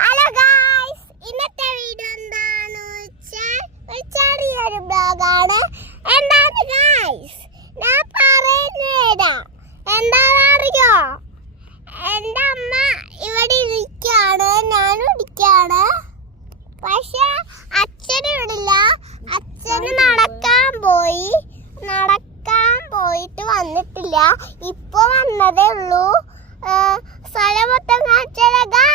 Hello guys, ഇന്നത്തെ video എന്താണെന്ന് വെച്ചാൽ ഒരു ചെറിയൊരു ബ്ലോഗാണ്. എന്താണ് ഗായ്സ്, ഞാൻ പറയുന്നേടാ എന്താണെന്നറിയോ? എൻ്റെ അമ്മ ഇവിടെ ഇരിക്കുകയാണ്, ഞാനും ഇരിക്കുകയാണ്. പക്ഷെ അച്ഛനും ഇവിടില്ല. അച്ഛന് നടക്കാൻ പോയിട്ട് വന്നിട്ടില്ല. ഇപ്പൊ വന്നതേ ഉള്ളൂ. സ്ഥലം മൊത്തം കാണിച്ചല്ലേ?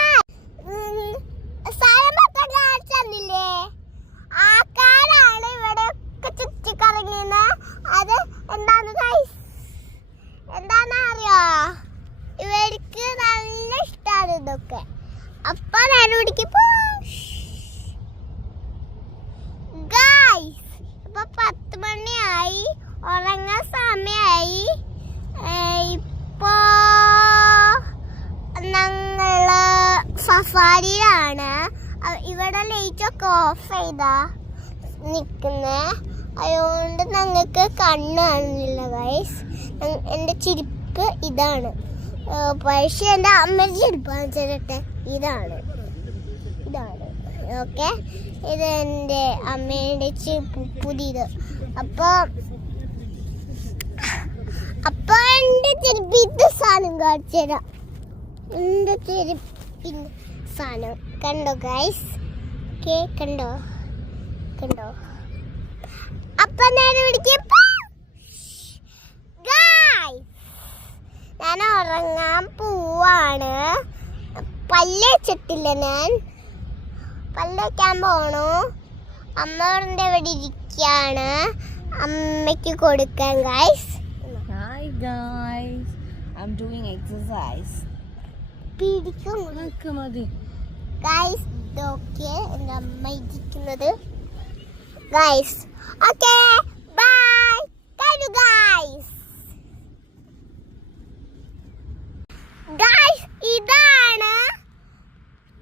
ആൾക്കാരാണ് ഇവിടെ ഒക്കെ ചുറ്റിക്കറങ്ങിയത്. അത് എന്താന്ന് അറിയോ? ഇവർക്ക് നല്ല ഇഷ്ടമാണ് ഇതൊക്കെ. അപ്പൊ ഞാൻ ഇവിടേക്ക് ഗായ്സ്, ഇപ്പൊ 10 മണിയായി, ഉറങ്ങാൻ സമയമായി. ഇപ്പോ ഞങ്ങള് സഫാരിയിലാണ്. ഇവിടെ ലൈറ്റൊക്കെ ഓഫ് ചെയ്താ നിൽക്കുന്നേ. അതുകൊണ്ട് ഞങ്ങൾക്ക് കണ്ണ് കാണുന്നില്ല ഗൈസ്. എൻ്റെ ചെരുപ്പ് ഇതാണ്. പക്ഷെ എൻ്റെ അമ്മയുടെ ചെരുപ്പാണ് ചേരട്ടെ. ഇതാണ് ഓക്കെ. ഇത് എൻ്റെ അമ്മയുടെ ചെരുപ്പ് പുതിയത്. അപ്പോൾ എൻ്റെ ചെരുപ്പിൻ്റെ സാധനം കാണിച്ചു തരാം. എൻ്റെ ചെരുപ്പിൻ്റെ സാധനം കണ്ടോ ഗൈസ്? കണ്ടോ? അപ്പൊ ഞാൻ ഉറങ്ങാൻ പോവാണ്. പല്ലേച്ചിട്ടില്ല, ഞാൻ പല്ലേക്കാൻ പോണു. അമ്മയുടെ ഇവിടെ ഇരിക്കുകയാണ്. അമ്മയ്ക്ക് കൊടുക്കാൻ guys. Hi guys, I'm doing exercise. പിടിക്കും ഗൈസ്. ഇതൊക്കെ എൻ്റെ അമ്മ ഇരിക്കുന്നത് ഗൈസ്. Okay, bye. കഴിഞ്ഞു ഗൈസ്. ഗൈസ്, ഇതാണ്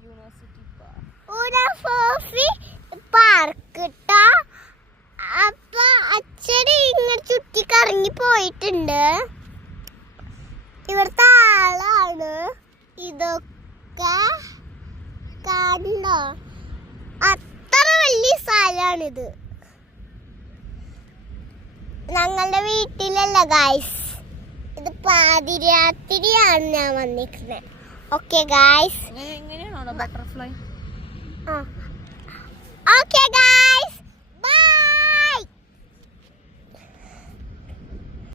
യൂണിവേഴ്സിറ്റി പാർക്ക് ട്ടോ. അപ്പൊ അച്ഛന് ഇങ്ങനെ ചുറ്റിക്കറങ്ങി പോയിട്ടുണ്ട്. ഇവിടുത്തെ ആളാണ്. ഇതൊക്കെ കണ്ടോ? അത്ര വലിയ സ്ഥലമാണിത്. ഞങ്ങളുടെ വീട്ടിലല്ല ഗായ്സ്, ഇത് പാതിരാത്രിയാണ് ഞാൻ വന്നിരിക്കുന്നത്. ഓക്കെ ഗായ്സ്, എങ്ങനെയാണോ ബട്ടർഫ്ലൈ? Okay guys.